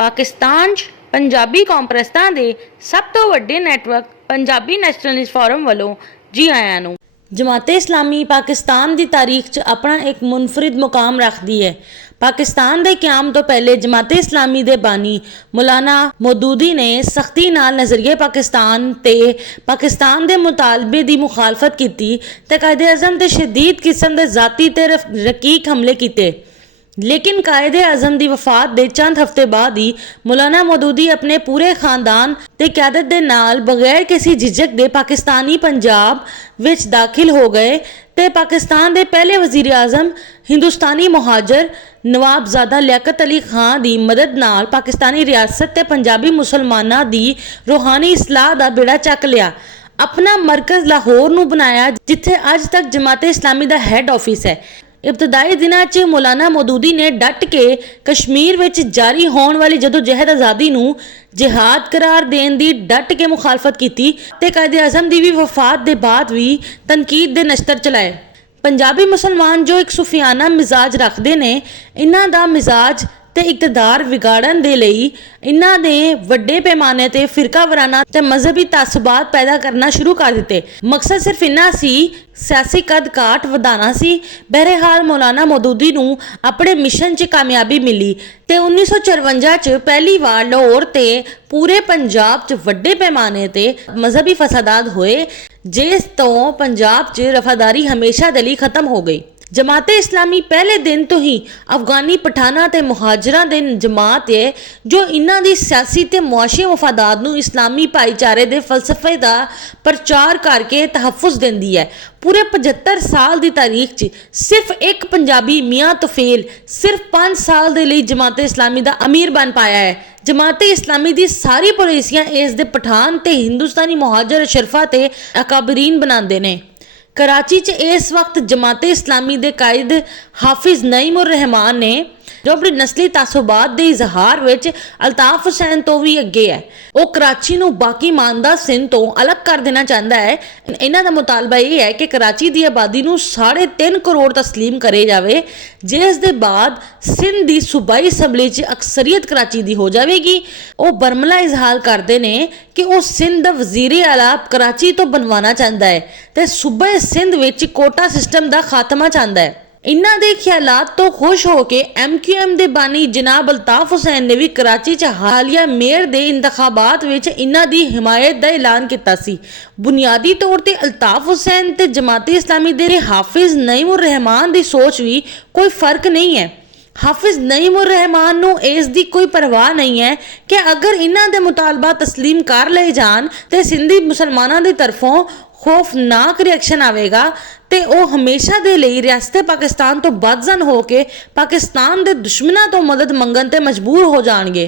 पाकिस्तान 'ਚ पंजाबी कॉन्फ्रेंसां दे सब तो वड्डे नैटवर्क पंजाबी नैशनलिस्ट फोरम वालों जी आयां नूं। जमाते इस्लामी पाकिस्तान की तारीख च अपना एक मुनफरिद मुकाम रखती है। पाकिस्तान के क्याम तो पहले जमाते इस्लामी के बानी मौलाना मौदूदी ने सख्ती नाल नज़रिए पाकिस्तान ते पाकिस्तान के मुतालबे की मुखालफत की ते कायदे आज़म ते शदीद किस्म के जाती ते रकीक हमले किए। लेकिन कायदे आज़म की वफात के चंद हफ्ते बाद ही मौलाना मौदूदी अपने पूरे खानदान ते क्यादत दे नाल बगैर किसी झिझक के पाकिस्तानी पंजाब विच दाखिल हो गए ते पाकिस्तान के पहले वजीर आज़म हिंदुस्तानी मुहाजर नवाबजादा लियाकत अली खान की मदद नाल पाकिस्तानी रियासत ते पंजाबी मुसलमाना की रूहानी इसलाह का बेड़ा चक लिया। अपना मरकज़ लाहौर नूं बनाया जिथे अज तक जमाते इस्लामी का हैड ऑफिस है। इब्तदाई दिनों च मौलाना मौदूदी ने डट के कश्मीर विच जारी होने वाली जदोजहद आज़ादी नूं जिहाद करार देने की डट के मुखालफत की ते कायदे आज़म की भी वफात के बाद भी तनकीद के नश्तर चलाए। पंजाबी मुसलमान जो एक सूफियाना मिजाज रखते हैं, इन्हां दा मिजाज ते इकतदार विगाड़न दे लई इन्हां ने वड्डे पैमाने ते फिरका वराना ते मजहबी तासुबात पैदा करना शुरू कर दिते। मकसद सिर्फ इन्ना सी सियासी कद काट वधाना सी। बहरहाल मौलाना मौदूदी नूं अपने मिशन च कामयाबी मिली ते 1954 च पहली बार लाहौर ते पूरे पंजाब च वड्डे पैमाने ते मजहबी फसादात होए, जिस तो पंजाब च रफादारी हमेशा दे लई खत्म हो गई। जमाते इस्लामी पहले दिन तो ही अफगानी पठाना ते मुहाजरा दे जमात है जो इन्हां दी सियासी ते मुआशी मफादात नूं इस्लामी भाईचारे दे फलसफे दा प्रचार करके तहफ़ुज़ देंदी है। पूरे 75 साल की तारीख च सिर्फ एक पंजाबी मियाँ तुफेल सिर्फ 5 साल के लिए जमाते इस्लामी का अमीर बन पाया है। जमाते इस्लामी की सारी पॉलिसियां इस दे पठान ते हिंदुस्तानी मुहाजर अशरफा ते अकाबरीन बनाते हैं। कराची च इस वक्त जमाते इस्लामी के कायद हाफिज नईम उर रहमान ने जो अपनी नस्ली तासुबात के इजहार विच अल्ताफ हुसैन तो भी अगे है। वो कराची नूं बाकी मानदा सिंध तो अलग कर देना चाहता है। इन्हां दा मुतालबा यह है कि कराची की आबादी नूं 3.5 करोड़ तस्लीम करे जावे, जिस दे बाद सिंध की सूबाई असैंबली च अक्सरीयत कराची की हो जाएगी। वो बरमला इजहार करते हैं कि वो सिंध दा वजीर आला कराची तो बनवाना चाहता है ते सूबे सिंध विच कोटा सिस्टम का खात्मा चाहता है। इन्हां दे ख्यालात तो खुश होके MQM दे बानी जनाब अल्ताफ हुसैन ने भी कराची च हालिया मेयर दे इंतखाबात विच इन्हां दी हिमायत दा ऐलान किया सी। बुनियादी तौर ते अल्ताफ हुसैन ते जमाती इस्लामी दे हाफिज नईम उर रहमान दी सोच भी कोई फर्क नहीं है। हाफिज नईम उर रहमान नूं इस दी कोई परवाह नहीं है कि अगर इन्हां दे मुतालबा तस्लीम कर लए जान ते सिंधी मुसलमानां दी तरफों खौफनाक रिएक्शन आवेगा ते वो हमेशा दे लई रियासत पाकिस्तान तो बदजन होके पाकिस्तान दे दुश्मनां तो मदद मंगन ते मजबूर हो जाणगे।